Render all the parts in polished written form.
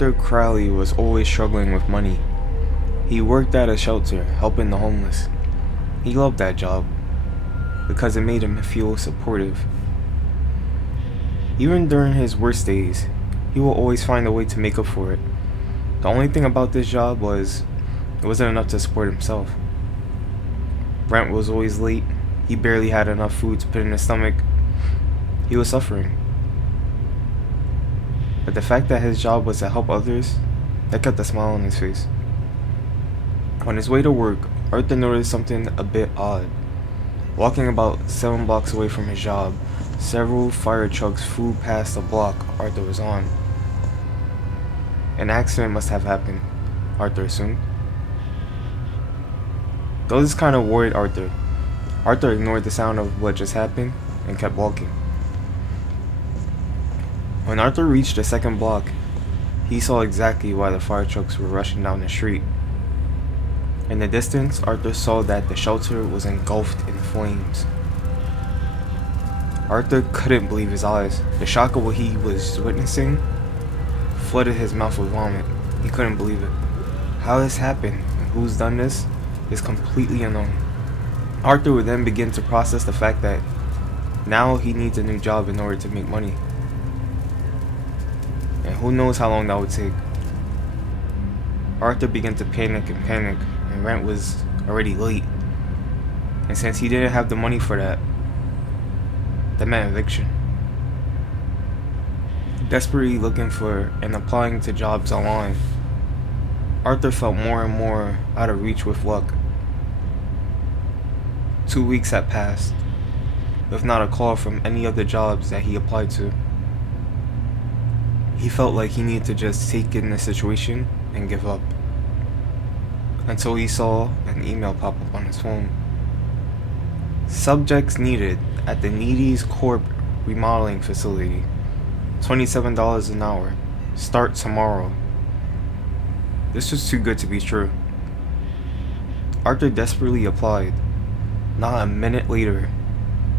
Arthur Crowley was always struggling with money. He worked at a shelter, helping the homeless. He loved that job because it made him feel supportive. Even during his worst days, he will always find a way to make up for it. The only thing about this job was it wasn't enough to support himself. Rent was always late. He barely had enough food to put in his stomach. He was suffering. But the fact that his job was to help others, that kept a smile on his face. On his way to work, Arthur noticed something a bit odd. Walking about 7 blocks away from his job, several fire trucks flew past the block Arthur was on. An accident must have happened, Arthur assumed. Though this kind of worried Arthur, Arthur ignored the sound of what just happened and kept walking. When Arthur reached the second block, he saw exactly why the fire trucks were rushing down the street. In the distance, Arthur saw that the shelter was engulfed in flames. Arthur couldn't believe his eyes. The shock of what he was witnessing flooded his mouth with vomit. He couldn't believe it. How this happened and who's done this is completely unknown. Arthur would then begin to process the fact that now he needs a new job in order to make money. And who knows how long that would take. Arthur began to panic, and rent was already late. And since he didn't have the money for that meant eviction. Desperately looking for and applying to jobs online, Arthur felt more and more out of reach with luck. 2 weeks had passed, with not a call from any of the jobs that he applied to. He felt like he needed to just take in the situation and give up. Until he saw an email pop up on his phone. Subjects needed at the Needy's Corp remodeling facility. $27 an hour. Start tomorrow. This was too good to be true. Arthur desperately applied. Not a minute later,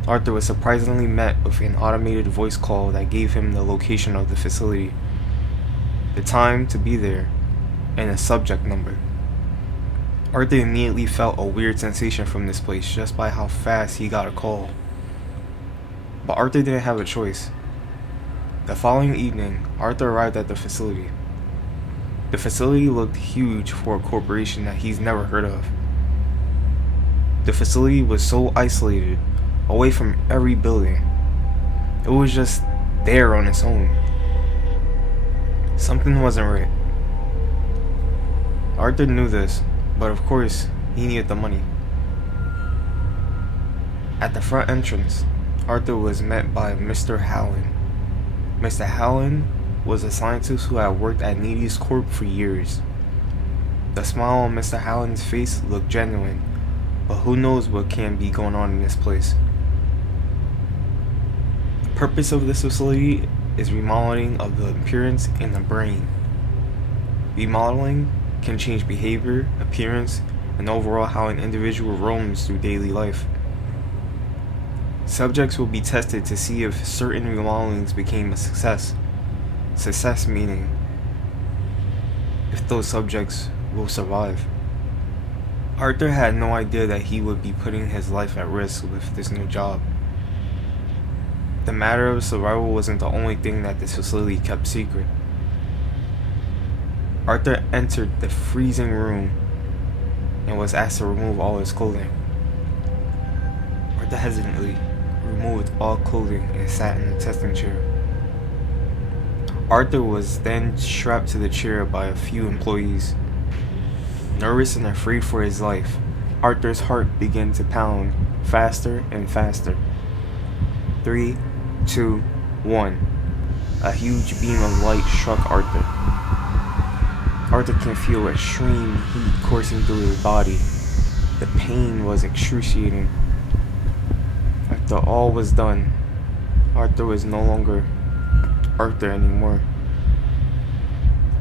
Arthur was surprisingly met with an automated voice call that gave him the location of the facility, the time to be there, and a subject number. Arthur immediately felt a weird sensation from this place just by how fast he got a call. But Arthur didn't have a choice. The following evening, Arthur arrived at the facility. The facility looked huge for a corporation that he's never heard of. The facility was so isolated, away from every building. It was just there on its own. Something wasn't right. Arthur knew this, but of course, he needed the money. At the front entrance, Arthur was met by Mr. Hallen. Mr. Hallen was a scientist who had worked at Needy's Corp for years. The smile on Mr. Hallen's face looked genuine, but who knows what can be going on in this place. The purpose of this facility is remodeling of the appearance in the brain. Remodeling can change behavior, appearance, and overall how an individual roams through daily life. Subjects will be tested to see if certain remodelings became a success. Success meaning if those subjects will survive. Arthur had no idea that he would be putting his life at risk with this new job. The matter of survival wasn't the only thing that this facility kept secret. Arthur entered the freezing room and was asked to remove all his clothing. Arthur hesitantly removed all clothing and sat in the testing chair. Arthur was then strapped to the chair by a few employees. Nervous and afraid for his life, Arthur's heart began to pound faster and faster. 3, 2, 1. A huge beam of light struck Arthur. Arthur can feel extreme heat coursing through his body. The pain was excruciating. After all was done, Arthur was no longer Arthur anymore.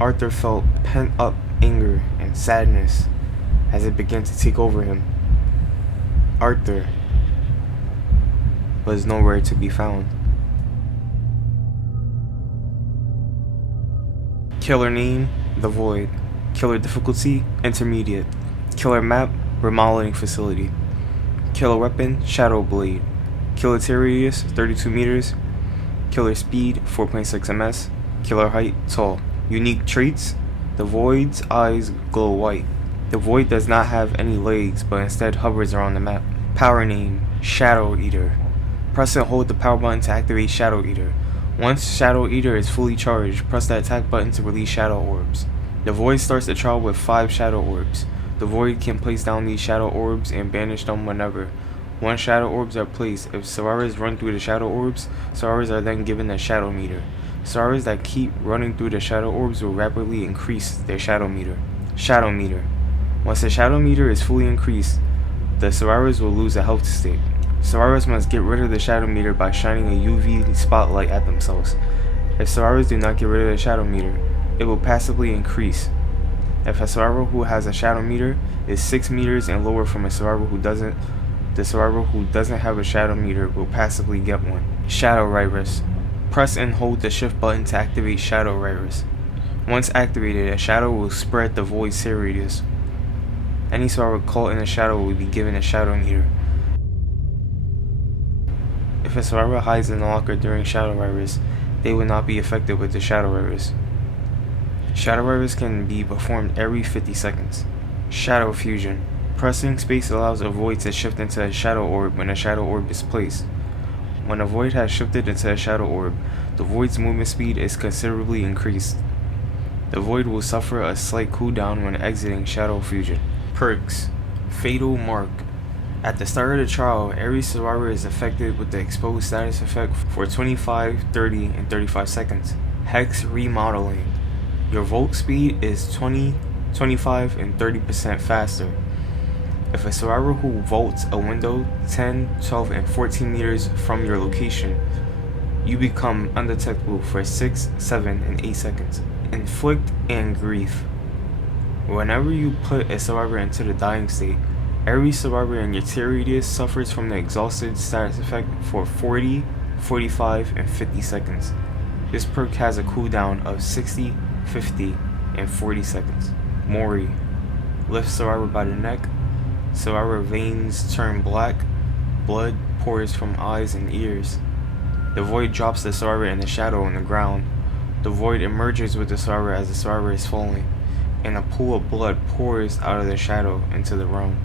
Arthur felt pent-up anger and sadness as it began to take over him. Arthur was nowhere to be found. Killer name, The Void. Killer difficulty, intermediate. Killer map, remodeling facility. Killer weapon, Shadow Blade. Killer tear radius, 32 meters. Killer speed, 4.6 ms. Killer height, tall. Unique traits, the Void's eyes glow white. The Void does not have any legs, but instead hovers around the map. Power name, Shadow Eater. Press and hold the power button to activate Shadow Eater. Once Shadow Eater is fully charged, press the attack button to release Shadow Orbs. The Void starts the trial with 5 Shadow Orbs. The Void can place down these Shadow Orbs and banish them whenever. Once Shadow Orbs are placed, if survivors run through the Shadow Orbs, survivors are then given a Shadow Meter. Survivors that keep running through the Shadow Orbs will rapidly increase their Shadow Meter. Shadow Meter. Once the Shadow Meter is fully increased, the survivors will lose a health state. Survivors must get rid of the Shadow Meter by shining a UV spotlight at themselves. If survivors do not get rid of the Shadow Meter, it will passively increase. If a survivor who has a Shadow Meter is 6 meters and lower from a survivor who doesn't, the survivor who doesn't have a Shadow Meter will passively get one. Shadow Virus. Press and hold the shift button to activate Shadow Virus. Once activated, a shadow will spread the Void's tear radius. Any survivor caught in a shadow will be given a Shadow Meter. If a survivor hides in a locker during Shadow Virus, they will not be affected with the Shadow Virus. Shadow Virus can be performed every 50 seconds. Shadow Fusion. Pressing space allows a Void to shift into a Shadow Orb when a Shadow Orb is placed. When a Void has shifted into a Shadow Orb, the Void's movement speed is considerably increased. The Void will suffer a slight cooldown when exiting Shadow Fusion. Perks. Fatal Mark. At the start of the trial, every survivor is affected with the exposed status effect for 25, 30, and 35 seconds. Hex Remodeling. Your vault speed is 20, 25, and 30% faster. If a survivor who vaults a window 10, 12, and 14 meters from your location, you become undetectable for 6, 7, and 8 seconds. Inflict and Grief. Whenever you put a survivor into the dying state, every survivor in your tear radius suffers from the exhausted status effect for 40, 45, and 50 seconds. This perk has a cooldown of 60, 50, and 40 seconds. Mori. Lift survivor by the neck. Survivor veins turn black. Blood pours from eyes and ears. The Void drops the survivor in the shadow on the ground. The Void emerges with the survivor as the survivor is falling, and a pool of blood pours out of the shadow into the room.